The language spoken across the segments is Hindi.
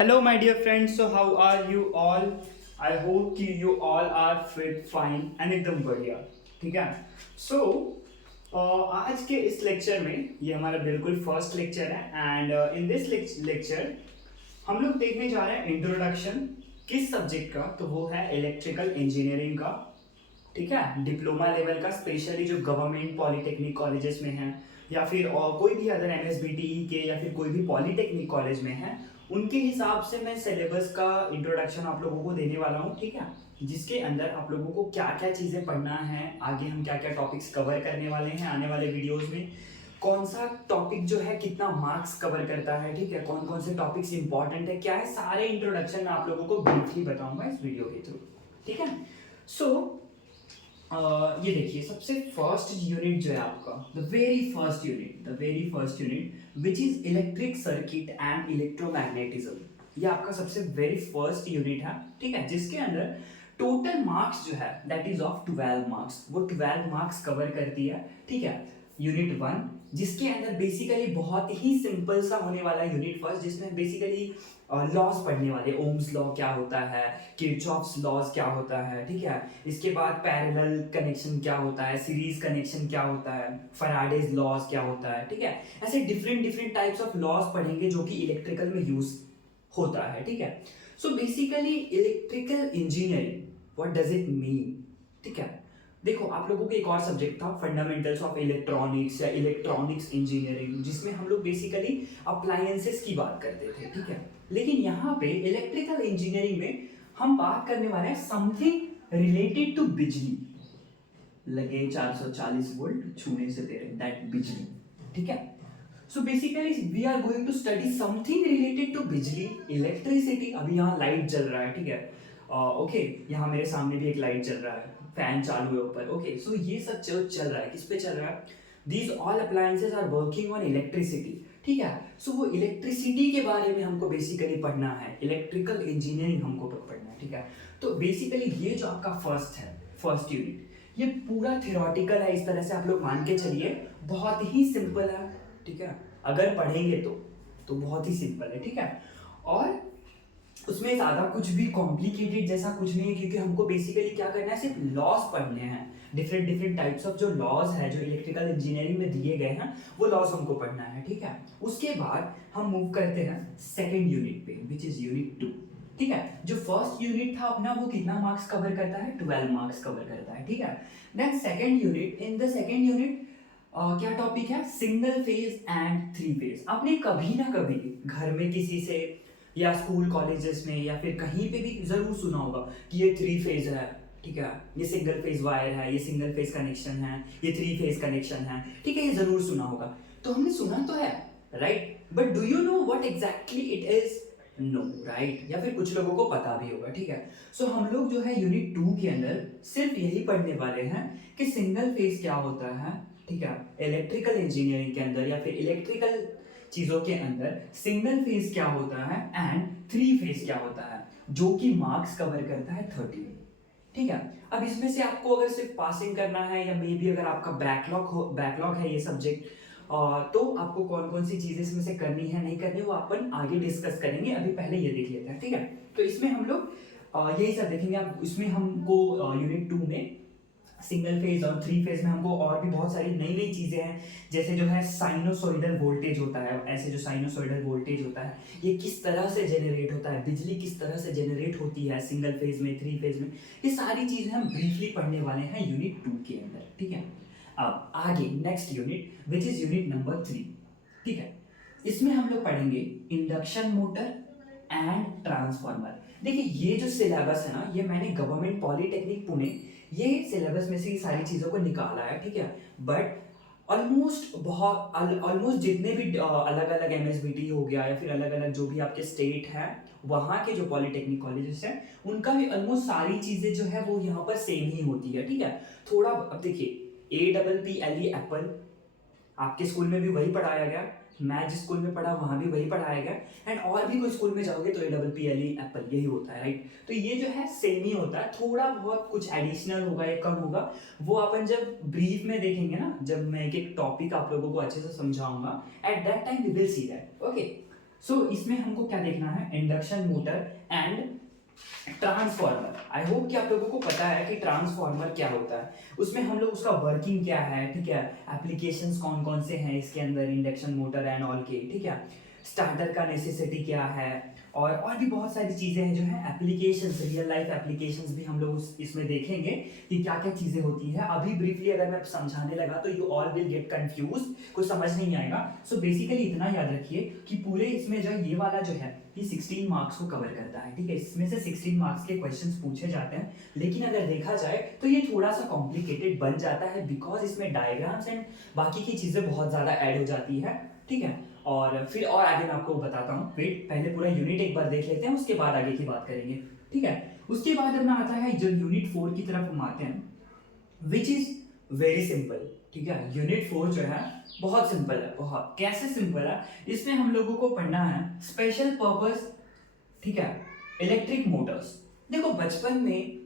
Hello, my dear friends. So, how are you all? I hope कि you all are fit, fine and एकदम बढ़िया. ठीक है. So, आज के इस लेक्चर में ये हमारा बिल्कुल फर्स्ट लेक्चर है एंड इन दिस लेक्चर हम लोग देखने जा रहे हैं इंट्रोडक्शन किस सब्जेक्ट का. तो वो है इलेक्ट्रिकल इंजीनियरिंग का. ठीक है. डिप्लोमा लेवल का, स्पेशली जो गवर्नमेंट पॉलिटेक्निक कॉलेजेस में है या फिर और कोई भी अदर एमएसबीटीई के या फिर कोई भी पॉलिटेक्निक कॉलेज में है, उनके हिसाब से मैं सिलेबस का इंट्रोडक्शन आप लोगों को देने वाला हूँ. ठीक है. जिसके अंदर आप लोगों को क्या क्या चीज़ें पढ़ना है, आगे हम क्या क्या टॉपिक्स कवर करने वाले हैं आने वाले वीडियोस में, कौन सा टॉपिक जो है कितना मार्क्स कवर करता है. ठीक है. कौन कौन से टॉपिक्स इंपॉर्टेंट है, क्या है, सारे इंट्रोडक्शन मैं आप लोगों को ब्रीफली बताऊंगा इस वीडियो के थ्रू. ठीक है. सो ये देखिए, सबसे फर्स्ट यूनिट जो है आपका, the very first unit which is electric circuit and electromagnetism. ये आपका सबसे वेरी फर्स्ट यूनिट है. ठीक है. जिसके अंदर टोटल मार्क्स जो है दैट इज ऑफ 12 मार्क्स. वो 12 मार्क्स कवर करती है. ठीक है. यूनिट 1, जिसके अंदर बेसिकली बहुत ही सिंपल सा होने वाला यूनिट फर्स्ट, जिसमें बेसिकली लॉज पढ़ने वाले. ओम्स लॉ क्या होता है, किरचॉफ्स लॉज क्या होता है. ठीक है. इसके बाद पैरेलल कनेक्शन क्या होता है, सीरीज कनेक्शन क्या होता है, फैराडेज लॉज क्या होता है. ठीक है. ऐसे different different types of laws पढ़ेंगे जो कि इलेक्ट्रिकल में यूज होता है. ठीक है. So basically electrical engineering, what does it mean. ठीक है. देखो, आप लोगों को एक और सब्जेक्ट था फंडामेंटल्स ऑफ इलेक्ट्रॉनिक्स या इलेक्ट्रॉनिक्स इंजीनियरिंग, जिसमें हम लोग बेसिकली अप्लायंसेस की बात करते थे. ठीक है. लेकिन यहाँ पे इलेक्ट्रिकल इंजीनियरिंग में हम बात करने वाले हैं समथिंग रिलेटेड टू बिजली. लगे 440 वोल्ट, छूने से तेरे, दैट बिजली. ठीक है. So basically we are going to study something related to बिजली, इलेक्ट्रिसिटी. अभी यहाँ लाइट जल रहा है. ठीक है. ओके, यहाँ मेरे सामने भी एक लाइट चल रहा है, फैन चालू है ऊपर. ओके. सो ये सब चल रहा है. किस पे चल रहा है? These all appliances are working on electricity. ठीक है. सो वो इलेक्ट्रिसिटी के बारे में हमको बेसिकली पढ़ना है. इलेक्ट्रिकल इंजीनियरिंग हमको पढ़ना है. ठीक है. तो बेसिकली ये जो आपका फर्स्ट यूनिट, ये पूरा थियोरेटिकल है. इस तरह से आप लोग मान के चलिए, बहुत ही सिंपल है. ठीक है. अगर पढ़ेंगे तो बहुत ही सिंपल है. ठीक है. और उसमें ज़्यादा कुछ भी कॉम्प्लिकेटेड जैसा कुछ नहीं है, क्योंकि हमको बेसिकली क्या करना है, सिर्फ लॉज पढ़ने हैं. डिफरेंट टाइप्स ऑफ जो लॉज है जो इलेक्ट्रिकल इंजीनियरिंग में दिए गए हैं, वो लॉज हमको पढ़ना है. ठीक है. उसके बाद हम मूव करते हैं सेकेंड यूनिट पे, विच इज यूनिट 2. ठीक है. जो फर्स्ट यूनिट था अपना, वो कितना मार्क्स कवर करता है? 12 मार्क्स कवर करता है. ठीक है. Then second unit, in the second unit क्या टॉपिक है? Single phase and three phase. आपने कभी ना कभी घर में किसी से या स्कूल कॉलेजेस में या फिर कहीं पे भी जरूर सुना होगा कि ये थ्री फेज है. ठीक है. ये सिंगल फेज वायर है, ये सिंगल फेज कनेक्शन है, ये थ्री फेज कनेक्शन है. ठीक है. ये जरूर सुना होगा. तो हमने सुना तो है, right. But do you know what exactly it is? No, right. या फिर कुछ लोगों को पता भी होगा. ठीक है. सो हम लोग जो है यूनिट 2 के अंदर सिर्फ यही पढ़ने वाले हैं कि सिंगल फेज क्या होता है. ठीक है. इलेक्ट्रिकल इंजीनियरिंग के अंदर या फिर इलेक्ट्रिकल चीजों के अंदर सिंगल फेज क्या होता है एंड थ्री फेज क्या होता है, जो कि मार्क्स कवर करता है 30. ठीक है. अब इसमें से आपको अगर सिर्फ पासिंग करना है या मे बी अगर आपका बैकलॉग है ये सब्जेक्ट, तो आपको कौन कौन सी चीजें इसमें से करनी है नहीं करनी, वो अपन आगे डिस्कस करेंगे. अभी पहले ये देख लेते हैं. ठीक है. तो इसमें हम लोग यही सब देखेंगे. अब इसमें हमको यूनिट 2 में सिंगल फेज और थ्री फेज में हमको और भी बहुत सारी नई नई चीजें हैं, जैसे जो है साइनोसॉइडल वोल्टेज होता है. ऐसे जो साइनोसॉइडल वोल्टेज होता है, ये किस तरह से जनरेट होता है, बिजली किस तरह से जनरेट होती है सिंगल फेज में, थ्री फेज में, ये सारी चीजें हम ब्रीफली पढ़ने वाले हैं यूनिट 2 के अंदर. ठीक है. अब आगे next unit which is unit number 3. ठीक है. इसमें हम लोग पढ़ेंगे इंडक्शन मोटर एंड ट्रांसफार्मर. देखिए, ये जो सिलेबस है ना, ये मैंने गवर्नमेंट पॉलिटेक्निक पुणे ये सिलेबस में से ये सारी चीज़ों को निकाला है. ठीक है. बट ऑलमोस्ट जितने भी अलग अलग एमएसबीटी हो गया या फिर अलग अलग जो भी आपके स्टेट है, वहाँ के जो पॉलिटेक्निक कॉलेजेस हैं, उनका भी ऑलमोस्ट सारी चीज़ें जो है वो यहाँ पर सेम ही होती है. ठीक है. थोड़ा अब देखिए, APPLE एप्पल, आपके स्कूल में भी वही पढ़ाया गया, मैं जिस स्कूल में पढ़ा वहां भी वही पढ़ाया गया, एंड और भी कोई स्कूल में जाओगे तो APPLE एप्पल यही होता है, राइट. तो ये जो है सेम ही होता है. थोड़ा बहुत कुछ एडिशनल होगा या कम होगा, वो अपन जब ब्रीफ में देखेंगे ना, जब मैं एक एक टॉपिक आप लोगों को अच्छे से समझाऊंगा, at that time we will see that. Okay. So इसमें हमको क्या देखना है, induction motor and transformer. I hope कि आप लोगों को पता है कि ट्रांसफार्मर क्या होता है, उसमें हम लोग उसका वर्किंग क्या है, ठीक है, एप्लीकेशंस कौन कौन से हैं इसके अंदर इंडक्शन मोटर एंड ऑल के, ठीक है, स्टार्टर का नेसेसिटी क्या है, और भी बहुत सारी चीज़ें हैं जो है एप्लीकेशंस, रियल लाइफ एप्लीकेशंस भी हम लोग इसमें देखेंगे कि क्या क्या चीज़ें होती है। अभी ब्रीफली अगर मैं समझाने लगा तो you all will get confuse, कुछ समझ नहीं आएगा। सो बेसिकली इतना याद रखिए कि पूरे इसमें जो ये वाला जो है ये 16 मार्क्स को कवर करता है, ठीक है, इसमें से 16 मार्क्स के क्वेश्चंस पूछे जाते हैं। लेकिन अगर देखा जाए तो ये थोड़ा सा कॉम्प्लिकेटेड बन जाता है बिकॉज इसमें डायग्राम्स एंड बाकी की चीज़ें बहुत ज़्यादा ऐड हो जाती है, ठीक है। और फिर और आगे मैं आपको बताता हूँ, वेट, पहले पूरा यूनिट एक बार देख लेते हैं, उसके बाद आगे की बात करेंगे, ठीक है। उसके बाद अपना आता है जब यूनिट 4 की तरफ हम आते हैं, विच इज वेरी सिंपल, ठीक है। यूनिट 4 जो है बहुत सिंपल है, बहुत कैसे सिंपल है, इसमें हम लोगों को पढ़ना है स्पेशल पर्पस, ठीक है, इलेक्ट्रिक मोटर्स। देखो बचपन में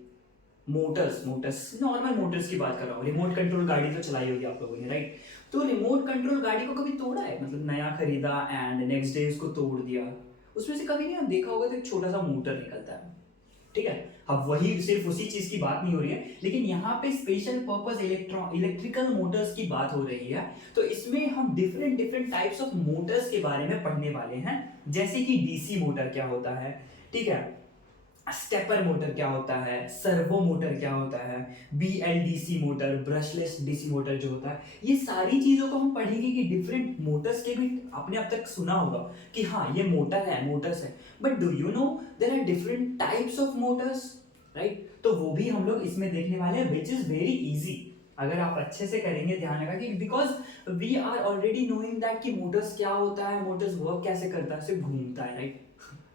मोटर्स नॉर्मल मोटर्स की बात कर रहा हूँ, रिमोट कंट्रोल गाड़ी तो चलाई होगी आप लोगों ने, राइट। तो रिमोट कंट्रोल गाड़ी को कभी तोड़ा है, मतलब नया खरीदा एंड नेक्स्ट डे उसको तोड़ दिया, उसमें से कभी नहीं देखा होगा तो एक छोटा सा मोटर निकलता है, ठीक है। अब वही सिर्फ उसी चीज की बात नहीं हो रही है, लेकिन यहाँ पे स्पेशल पर्पस इलेक्ट्रिकल मोटर्स की बात हो रही है। तो इसमें हम different different types of Motors के बारे में पढ़ने वाले हैं, जैसे कि डीसी मोटर क्या होता है, ठीक है, स्टेपर मोटर क्या होता है, सर्वो मोटर क्या होता है, BLDC motor, brushless DC motor जो होता है, ये सारी चीजों को हम पढ़ेंगे कि डिफरेंट मोटर्स के भी आपने अब तक सुना होगा कि हाँ ये मोटर है, मोटर्स है, but do you know there are different types of motors, right. तो वो भी हम लोग इसमें देखने वाले हैं, विच इज वेरी इजी अगर आप अच्छे से करेंगे, ध्यान रखा कि because we are already knowing that कि मोटर्स क्या होता है, मोटर्स वर्क कैसे करता है, सिर्फ घूमता है, राइट।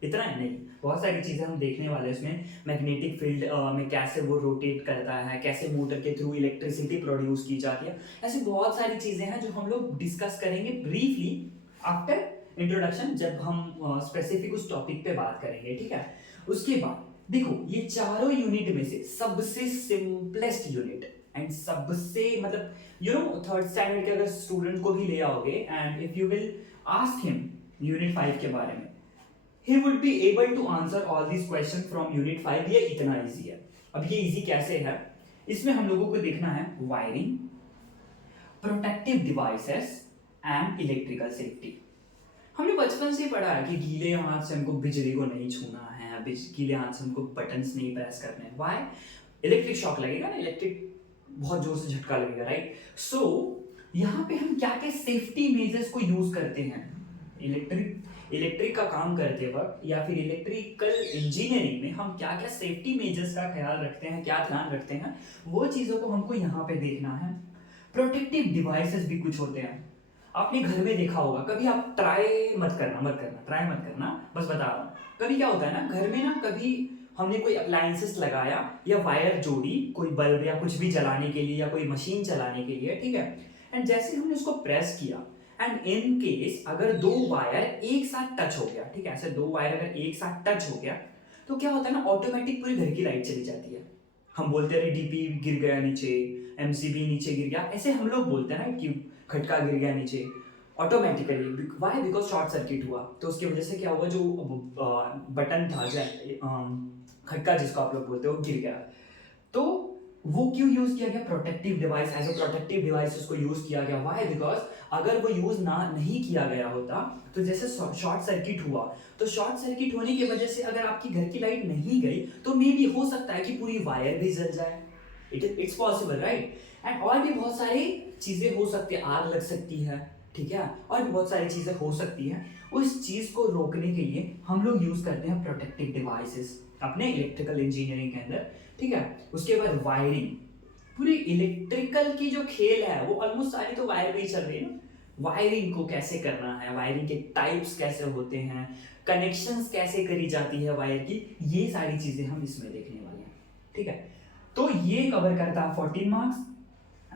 इतना है नहीं, बहुत सारी चीजें हम देखने वाले हैं इसमें, मैग्नेटिक फील्ड में कैसे वो रोटेट करता है, कैसे मोटर के थ्रू इलेक्ट्रिसिटी प्रोड्यूस की जाती है, ऐसी बहुत सारी चीजें हैं जो हम लोग डिस्कस करेंगे ब्रीफली आफ्टर इंट्रोडक्शन, जब हम स्पेसिफिक उस टॉपिक पे बात करेंगे, ठीक है। उसके बाद देखो ये चारों यूनिट में से सबसे सिंपलेस्ट यूनिट एंड सबसे मतलब यू नो थर्ड स्टैंडर्ड के अगर स्टूडेंट को भी ले आओगे and if you will ask him unit 5 के बारे में, he would be able to answer all these questions from unit 5, ये इतना इजी है। अब ये इजी कैसे है, इसमें हम लोगों को देखना है wiring, protective devices and electrical safety. हमने बचपन से पढ़ा है कि गीले हाथ से हमको बिजली को नहीं छूना है, गीले हाथ से हमको बटन्स नहीं प्रेस करने हैं, वाई, इलेक्ट्रिक शॉक लगेगा ना, इलेक्ट्रिक बहुत जोर से झटका लगेगा, राइट। सो यहाँ पे हम क्या क्या सेफ्टी मेजर्स को यूज करते हैं इलेक्ट्रिक का काम करते वक्त या फिर इलेक्ट्रिकल इंजीनियरिंग में हम क्या क्या सेफ्टी मेजर्स का ख्याल रखते हैं, क्या ध्यान रखते हैं, वो चीज़ों को हमको यहाँ पे देखना है। प्रोटेक्टिव डिवाइसेस भी कुछ होते हैं, आपने घर में देखा होगा, कभी आप ट्राई मत करना, बस बता रहा हूँ। कभी क्या होता है ना घर में ना, कभी हमने कोई अप्लायंसेस लगाया या वायर जोड़ी, कोई बल्ब या कुछ भी जलाने के लिए या कोई मशीन चलाने के लिए, ठीक है, एंड जैसे हमने उसको प्रेस किया एंड इन केस अगर दो वायर एक साथ टच हो गया, ठीक है, ऐसे दो वायर अगर एक साथ टच हो गया तो क्या होता है ना, ऑटोमेटिक पूरी घर की लाइट चली जाती है। हम बोलते हैं डीपी गिर गया नीचे, एमसीबी नीचे गिर गया, ऐसे हम लोग बोलते हैं ना कि खटका गिर गया नीचे automatically, why, because short circuit हुआ। तो उसकी वजह से क्या हुआ, जो बटन था खटका जिसको आप लोग बोलते हो गिर गया। तो वो क्यों यूज किया गया, protective device, as a protective device उसको यूज किया गया, वाई, बिकॉज अगर वो यूज नहीं किया गया होता तो जैसे शॉर्ट सर्किट हुआ, तो शॉर्ट सर्किट होने की वजह से अगर आपकी घर की लाइट नहीं गई तो मे भी हो सकता है कि पूरी वायर भी जल जाए, इट्स पॉसिबल, राइट। एंड और भी बहुत सारी चीजें हो सकती है, आग लग सकती है, ठीक है, और भी बहुत सारी चीजें हो सकती है। उस चीज को रोकने के लिए हम लोग यूज करते हैं प्रोटेक्टिव डिवाइसेस अपने इलेक्ट्रिकल इंजीनियरिंग के अंदर, ठीक है। उसके बाद वायरिंग, पूरी इलेक्ट्रिकल की जो खेल है वो ऑलमोस्ट सारी तो वायर में ही चल रही है ना। वायरिंग को कैसे करना है, वायरिंग के टाइप्स कैसे होते हैं, कनेक्शंस कैसे करी जाती है वायर की, ये सारी चीजें हम इसमें देखने वाले हैं, ठीक है। तो ये कवर करता है 14 मार्क्स,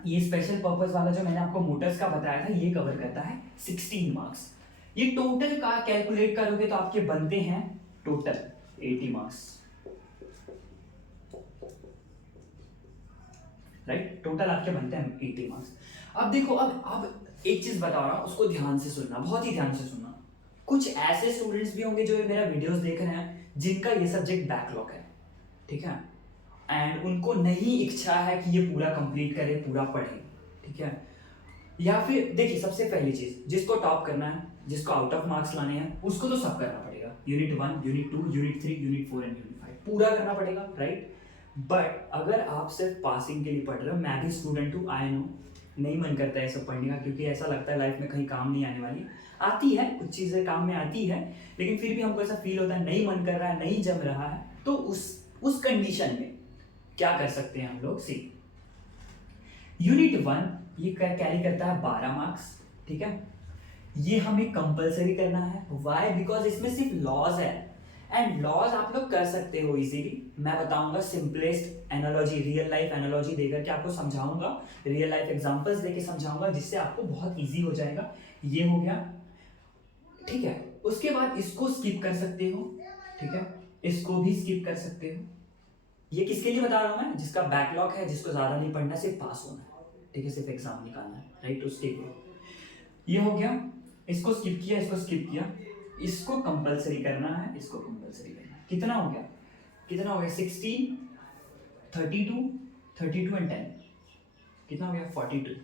ये स्पेशल पर्पस वाला जो मैंने आपको मोटर्स का बताया था ये कवर करता है 16 मार्क्स। ये टोटल का कैलकुलेट करोगे तो आपके बनते हैं टोटल 80 मार्क्स, राइट, टोटल आपके बनते हैं 80 मार्क्स। अब देखो, अब एक चीज बता रहा हूं, उसको ध्यान से सुनना, बहुत ही ध्यान से सुनना। कुछ ऐसे स्टूडेंट्स भी होंगे जो मेरा वीडियोस देख रहे हैं जिनका ये सब्जेक्ट बैकलॉग है, ठीक है, एंड उनको नहीं इच्छा है कि ये पूरा कंप्लीट करें, पूरा पढ़ें, ठीक है। या फिर देखिए, सबसे पहली चीज, जिसको टॉप करना है, जिसको आउट ऑफ मार्क्स लाने हैं, उसको तो सब करना पड़ेगा। Unit 1, unit 2, unit 3, unit 4 and unit 5 पूरा करना पड़ेगा, राइट। बट अगर आप सिर्फ पासिंग के लिए पढ़ रहे हो, मैं भी स्टूडेंट हूँ, आई नो, नहीं मन करता है सब पढ़ने का, क्योंकि ऐसा लगता है लाइफ में कहीं काम नहीं आने वाली। आती है कुछ चीज़ें काम में आती है, लेकिन फिर भी हमको ऐसा फील होता है नहीं मन कर रहा है, नहीं जम रहा है। तो उस कंडीशन में क्या कर सकते हैं हम लोग, सी यूनिट 1 ये कैरी करता है 12 मार्क्स, ठीक है। ये हमें कंपलसरी करना है। व्हाई? बिकॉज इसमें सिर्फ लॉज है, एंड लॉज आप लोग कर सकते हो इजीली। मैं बताऊंगा simplest analogy, real life analogy देकर के आपको समझाऊंगा, रियल लाइफ एग्जांपल्स देके समझाऊंगा, जिससे आपको बहुत इजी हो जाएगा। ये हो गया, ठीक है। उसके बाद इसको स्किप कर सकते हो, ठीक है, इसको भी स्किप कर सकते हो। ये किसके लिए बता रहा हूं मैं? जिसका बैकलॉग है, जिसको ज्यादा नहीं पढ़ना, सिर्फ पास होना है, ठीक है, सिर्फ एग्जाम निकालना है, राइट, उसके लिए। ये हो गया, इसको स्किप किया, इसको स्किप किया, इसको कंपलसरी करना है, इसको कंपलसरी करना है। कितना हो गया, कितना हो गया? 16, 32, 32 एंड 10, कितना हो गया? 42,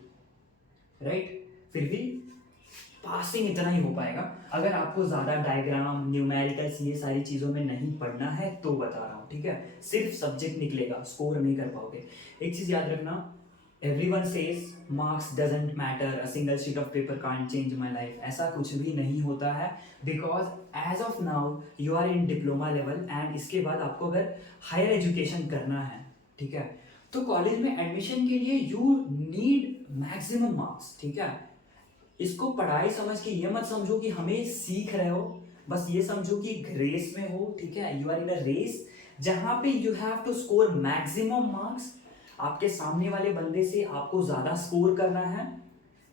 राइट। फिर भी पासिंग इतना ही हो पाएगा। अगर आपको ज्यादा डायग्राम, न्यूमेरिकल्स, ये सारी चीजों में नहीं पढ़ना है तो बता रहा हूँ, ठीक है। सिर्फ सब्जेक्ट निकलेगा, स्कोर नहीं कर पाओगे। एक चीज याद रखना, everyone says marks doesn't matter, a single sheet of paper can't change my life, ऐसा कुछ भी नहीं होता है, because as of now you are in diploma level, and इसके बाद आपको अगर हायर एजुकेशन करना है, ठीक है, तो कॉलेज में एडमिशन के लिए you need maximum marks, ठीक है। इसको पढ़ाई समझ के ये मत समझो कि हमें सीख रहे हो, बस ये समझो कि रेस में हो, ठीक है, you are in a race जहां पे you have to score maximum marks. आपके सामने वाले बंदे से आपको ज्यादा स्कोर करना है,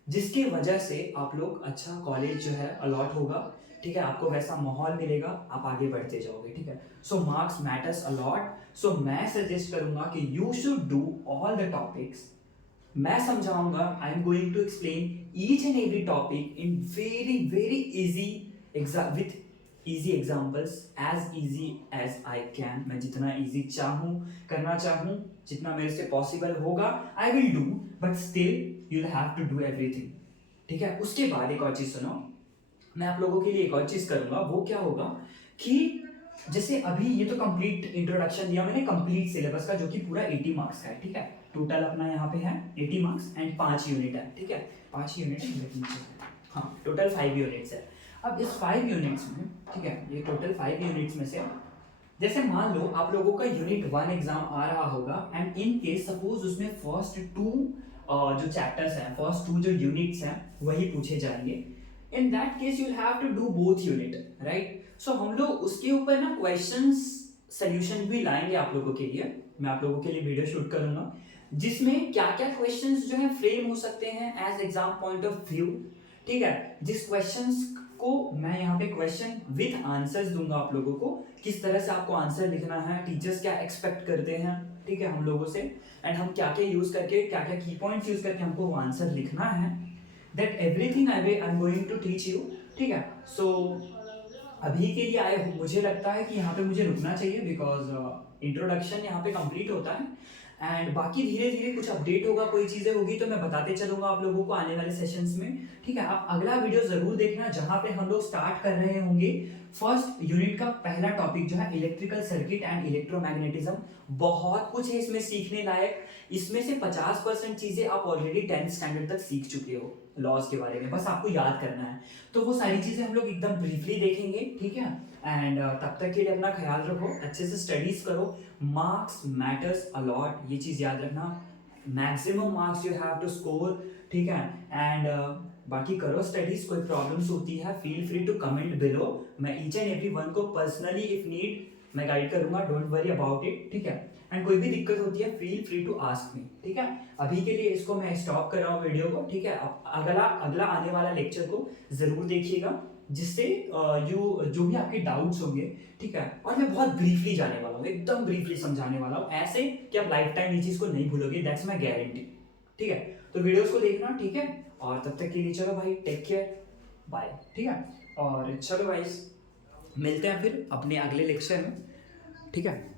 जिसकी वजह से आप लोग अच्छा कॉलेज जो है अलॉट होगा, ठीक है, आपको वैसा माहौल मिलेगा, आप आगे बढ़ते जाओगे, ठीक है। So marks matters a lot. So मैं सजेस्ट करूंगा कि you should do all the topics. मैं समझाऊंगा, I am going to explain each and every topic in very very easy with easy examples, as easy as I can. मैं जितना इजी चाहूँ, करना चाहूँ, जितना मेरे से पॉसिबल होगा, I will do, but still you will have to do everything, ठीक है। उसके बाद एक और चीज सुनो, मैं आप लोगों के लिए एक और चीज करूंगा। वो क्या होगा कि जैसे अभी ये तो कंप्लीट इंट्रोडक्शन दिया मैंने कंप्लीट सिलेबस का, जो कि पूरा 80 मार्क्स का है, ठीक है। टोटल अपना यहाँ पे है 80 मार्क्स एंड 5 यूनिट है, ठीक है, 5 यूनिट है, हाँ, टोटल 5 यूनिट्स है। अब इस 5 यूनिट्स में, ठीक है, ये टोटल 5 यूनिट्स में से जैसे मान लो आप लोगों का यूनिट 1 एग्जाम आ रहा होगा, एंड इन केस सपोज उसमें फर्स्ट 2 जो चैप्टर्स हैं, फर्स्ट 2 जो यूनिट्स हैं वही पूछे जाएंगे। In that case you will have to do both unit, right. So हम लोग उसके ऊपर ना क्वेश्चंस सॉल्यूशन भी लाएंगे आप लोगों के लिए। मैं आप लोगों के लिए वीडियो शूट करूंगा जिसमें क्या क्या क्वेश्चंस जो है फ्रेम हो सकते हैं as exam point of view, ठीक है। जिस क्वेश्चंस को मैं यहाँ पे क्वेश्चन विथ आंसर्स दूंगा आप लोगों को, किस तरह से आपको आंसर लिखना है, टीचर्स क्या एक्सपेक्ट करते हैं, ठीक है, हम लोगों से, एंड हम क्या क्या यूज करके, क्या क्या की पॉइंट्स यूज करके हमको वो आंसर लिखना है। That everything I am going to teach you, ठीक है। सो अभी के लिए मुझे लगता है कि यहाँ पे मुझे रुकना चाहिए, बिकॉज इंट्रोडक्शन यहाँ पे कंप्लीट होता है, एंड बाकी धीरे धीरे कुछ अपडेट होगा, कोई चीजें होगी तो मैं बताते चलूंगा आप लोगों को आने वाले सेशंस में, ठीक है। आप अगला वीडियो जरूर देखना, जहां पे हम लोग स्टार्ट कर रहे होंगे फर्स्ट यूनिट का पहला टॉपिक जो है इलेक्ट्रिकल सर्किट एंड इलेक्ट्रोमैग्नेटिज्म। बहुत कुछ है इसमें सीखने लायक। इसमें से 50% चीजें आप ऑलरेडी 10th स्टैंडर्ड तक सीख चुके हो लॉज के बारे में, बस आपको याद करना है। तो वो सारी चीजें हम लोग एकदम ब्रीफली देखेंगे, ठीक है। एंड तब तक के लिए अपना ख्याल रखो, अच्छे से स्टडीज करो। मार्क्स मैटर्स अलॉट, ये चीज याद रखना। Maximum marks you have to score, ठीक है। एंड बाकी करो स्टडीज। कोई प्रॉब्लम्स होती है feel free to comment below. मैं ईच एंड एवरी वन को पर्सनली इफ नीड मैं गाइड करूंगा, डोंट वरी अबाउट इट, ठीक है। एंड कोई भी दिक्कत होती है feel free to ask me, ठीक है। अभी के लिए इसको मैं स्टॉप कर रहा हूँ वीडियो को, ठीक है। अगला आने वाला लेक्चर को जरूर देखिएगा, जिससे जो भी आपके डाउट्स होंगे, ठीक है, और मैं बहुत ब्रीफली जाने वाला हूँ, एकदम ब्रीफली समझाने वाला हूँ, ऐसे कि आप लाइफ टाइम ये चीज को नहीं भूलोगे, दैट्स माय गारंटी, ठीक है। तो वीडियोस को देखना, ठीक है, और तब तक के लिए चलो भाई, टेक केयर, बाय, ठीक है। और चलो गाइस, मिलते हैं फिर अपने अगले लेक्चर में, ठीक है।